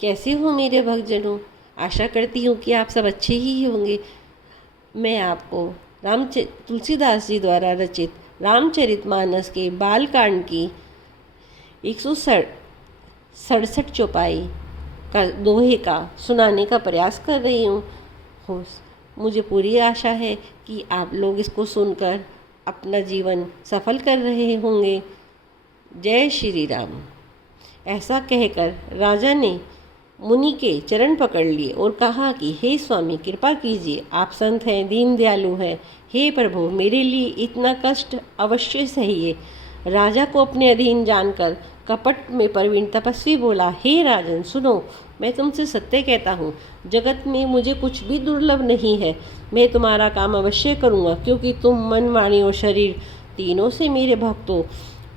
कैसे हो मेरे भक्तजनों? आशा करती हूँ कि आप सब अच्छे ही होंगे। मैं आपको तुलसीदास जी द्वारा रचित रामचरितमानस के बालकांड की 167 चौपाई का दोहे का सुनाने का प्रयास कर रही हूँ। मुझे पूरी आशा है कि आप लोग इसको सुनकर अपना जीवन सफल कर रहे होंगे। जय श्री राम। ऐसा कहकर राजा ने मुनि के चरण पकड़ लिए और कहा कि हे स्वामी, कृपा कीजिए, आप संत हैं, दीन दयालु हैं। हे प्रभु, मेरे लिए इतना कष्ट अवश्य सहिए। राजा को अपने अधीन जानकर कपट में प्रवीण तपस्वी बोला, हे राजन सुनो, मैं तुमसे सत्य कहता हूँ, जगत में मुझे कुछ भी दुर्लभ नहीं है। मैं तुम्हारा काम अवश्य करूँगा, क्योंकि तुम मन, वाणी और शरीर तीनों से मेरे भक्त हो।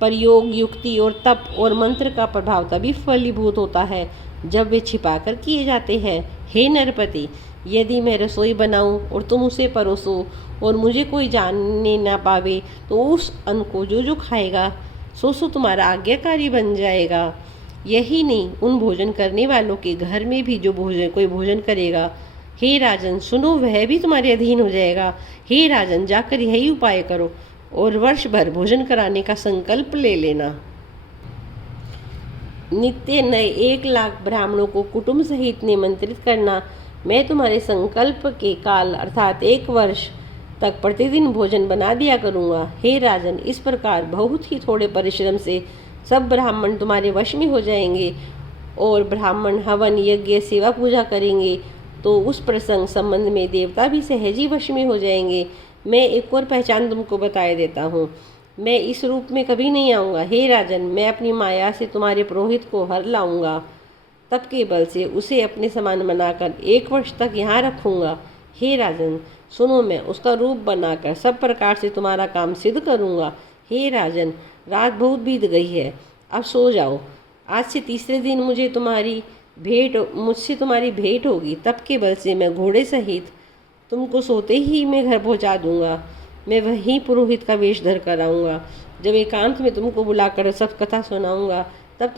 पर योग, युक्ति और तप और मंत्र का प्रभाव तभी फलीभूत होता है जब वे छिपाकर किए जाते हैं। हे नरपति, यदि मैं रसोई बनाऊं और तुम उसे परोसो और मुझे कोई जानने ना पावे, तो उस अन्न को जो खाएगा सो तुम्हारा आज्ञाकारी बन जाएगा। यही नहीं, उन भोजन करने वालों के घर में भी जो कोई भोजन करेगा, हे राजन सुनो, वह भी तुम्हारे अधीन हो जाएगा। हे राजन, जाकर यही उपाय करो और वर्ष भर भोजन कराने का संकल्प ले लेना। नित्य नए 1,00,000 ब्राह्मणों को कुटुंब सहित निमंत्रित करना। मैं तुम्हारे संकल्प के काल अर्थात 1 वर्ष तक प्रतिदिन भोजन बना दिया करूँगा। हे राजन, इस प्रकार बहुत ही थोड़े परिश्रम से सब ब्राह्मण तुम्हारे वश में हो जाएंगे और ब्राह्मण हवन, यज्ञ, सेवा, पूजा करेंगे तो उस प्रसंग संबंध में देवता भी सहज ही वश में हो जाएंगे। मैं एक और पहचान तुमको बताए देता हूँ। मैं इस रूप में कभी नहीं आऊँगा। हे राजन, मैं अपनी माया से तुम्हारे पुरोहित को हर लाऊंगा, तप के बल से उसे अपने समान बनाकर 1 वर्ष तक यहाँ रखूँगा। हे राजन सुनो, मैं उसका रूप बनाकर सब प्रकार से तुम्हारा काम सिद्ध करूँगा। हे राजन, रात बहुत बीत गई है, अब सो जाओ। आज से तीसरे दिन मुझसे तुम्हारी भेंट होगी। तप के बल से मैं घोड़े सहित तुमको सोते ही मैं घर पहुँचा दूँगा। मैं वहीं पुरोहित का वेश धर कर आऊँगा। जब एकांत में तुमको बुलाकर सब कथा सुनाऊँगा, तब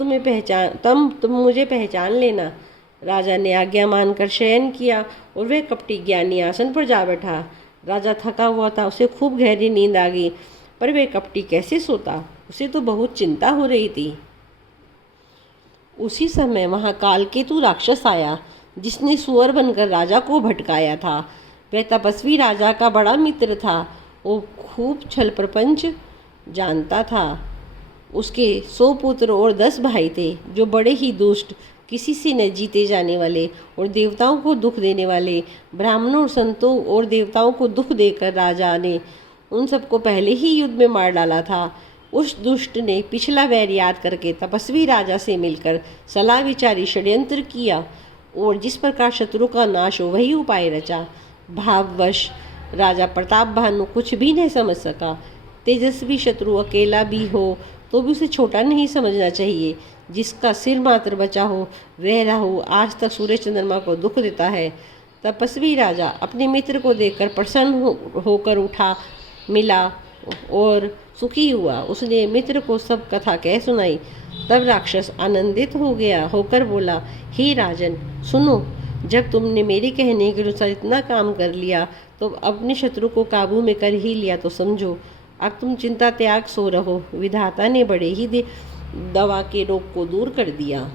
तुम मुझे पहचान लेना। राजा ने आज्ञा मानकर शयन किया और वह कपटी ज्ञानी आसन पर जा बैठा। राजा थका हुआ था, उसे खूब गहरी नींद आ गई, पर वह कपटी कैसे सोता, उसे तो बहुत चिंता हो रही थी। उसी समय वहाँ कालकेतु राक्षस आया, जिसने सुअर बनकर राजा को भटकाया था। वह तपस्वी राजा का बड़ा मित्र था। वो खूब छल प्रपंच जानता था। उसके 100 पुत्र और 10 भाई थे, जो बड़े ही दुष्ट, किसी से न जीते जाने वाले और देवताओं को दुख देने वाले। ब्राह्मणों और संतों और देवताओं को दुख देकर राजा ने उन सबको पहले ही युद्ध में मार डाला था। उस दुष्ट ने पिछला वैर याद करके तपस्वी राजा से मिलकर सलाह विचारी, षड्यंत्र किया और जिस प्रकार शत्रु का नाश हो वही उपाय रचा। भाववश राजा प्रताप भानु कुछ भी नहीं समझ सका। तेजस्वी शत्रु अकेला भी हो तो भी उसे छोटा नहीं समझना चाहिए। जिसका सिर मात्र बचा हो वह राहु आज तक सूर्य चंद्रमा को दुख देता है। तपस्वी राजा अपने मित्र को देखकर प्रसन्न होकर उठा, मिला और सुखी हुआ। उसने मित्र को सब कथा कह सुनाई। तब राक्षस आनंदित होकर बोला, हे राजन सुनो, जब तुमने मेरे कहने के अनुसार इतना काम कर लिया तो अपने शत्रु को काबू में कर ही लिया, तो समझो अब तुम चिंता त्याग सो रहो। विधाता ने बड़े ही दवा के रोग को दूर कर दिया।